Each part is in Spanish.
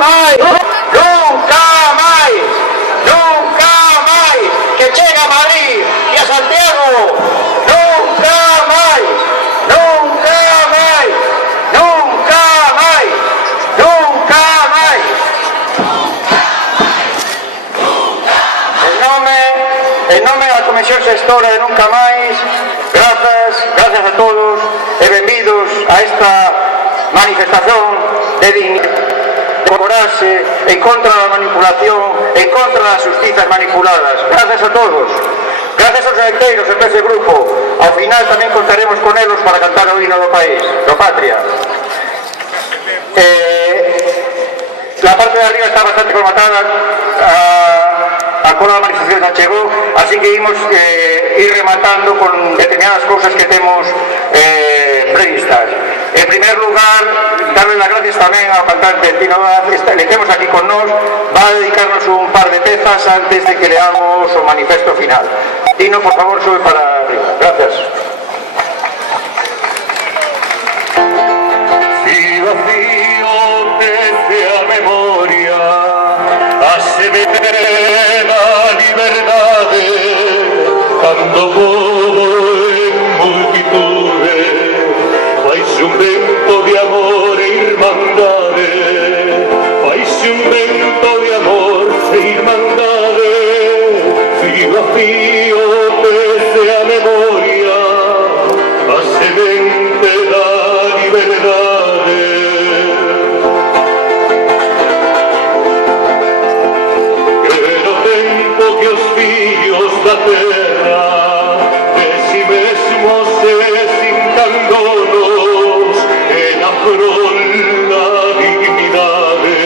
máis, nunca máis, nunca máis, que chega a Madrid e a Santiago, nunca máis, nunca máis, nunca máis, nunca máis. En nome da Comisión Xestora de Nunca Máis, gracias a todos e benvidos a esta manifestación de dignidade, de corarse en contra da manipulación, en contra das justicias manipuladas. Gracias a todos. Gracias aos gaiteiros e ese grupo. Ao final tamén contaremos con elos para cantar o himno do país, do Patria. La parte de arriba está bastante colmatada, a cola da manifestación xa chegou, así que imos ir rematando con determinadas cousas que temos previstas. En primer lugar, darle las gracias tamén ao cantante Tino Vaz, le temos aquí con nós, va a dedicarnos un par de tezas antes de que leamos o manifesto final. Tino, por favor, sube para arriba. Gracias. Si vacío desde a memoria, hace ver la liberdade, cando povo en multitudes, faise un vento de amor e irmandade, faise un vento de amor e irmandade, si vacío desde a memoria, hace vente da liberdade. Quero tempo que os fillos da terra de si mesmos se sintan donos e na flor da dignidade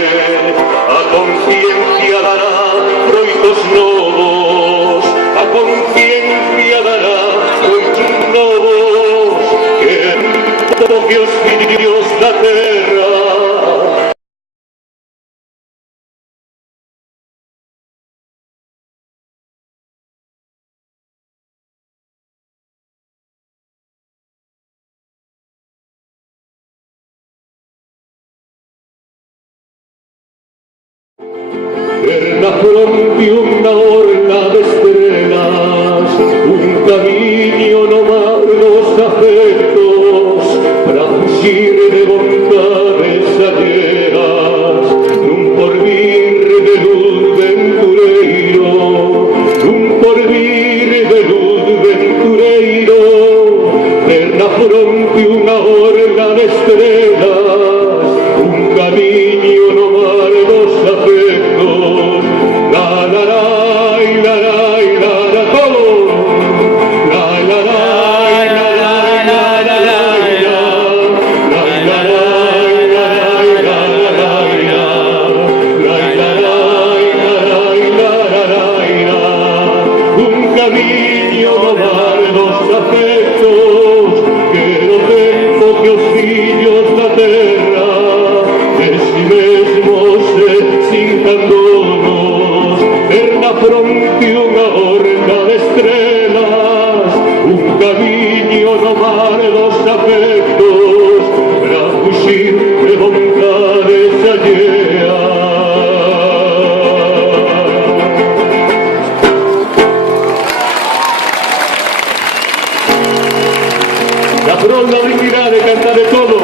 a conciencia dará froitos novos, a conciencia dará froitos novos. Quero que os fillos da terra per la fronte una orla de estrellas, un camino no mar los afectos, para fugir de voluntades alleas, nun porvir de luz ventureiro, nun porvir de luz ventureiro, per la fronte una orla de estrellas, un camino no mar los afectos, la la la la la la la todo, la la la la la la la la un camino no dar los afectos, quero tempo que os fillos da terra de si mesmos se sintan donos, ver na fronte unha orla de estrelas, un camiño no mar dos afectos, para fuxir de vontades alleas. La fronda dignidade, cantar de todo.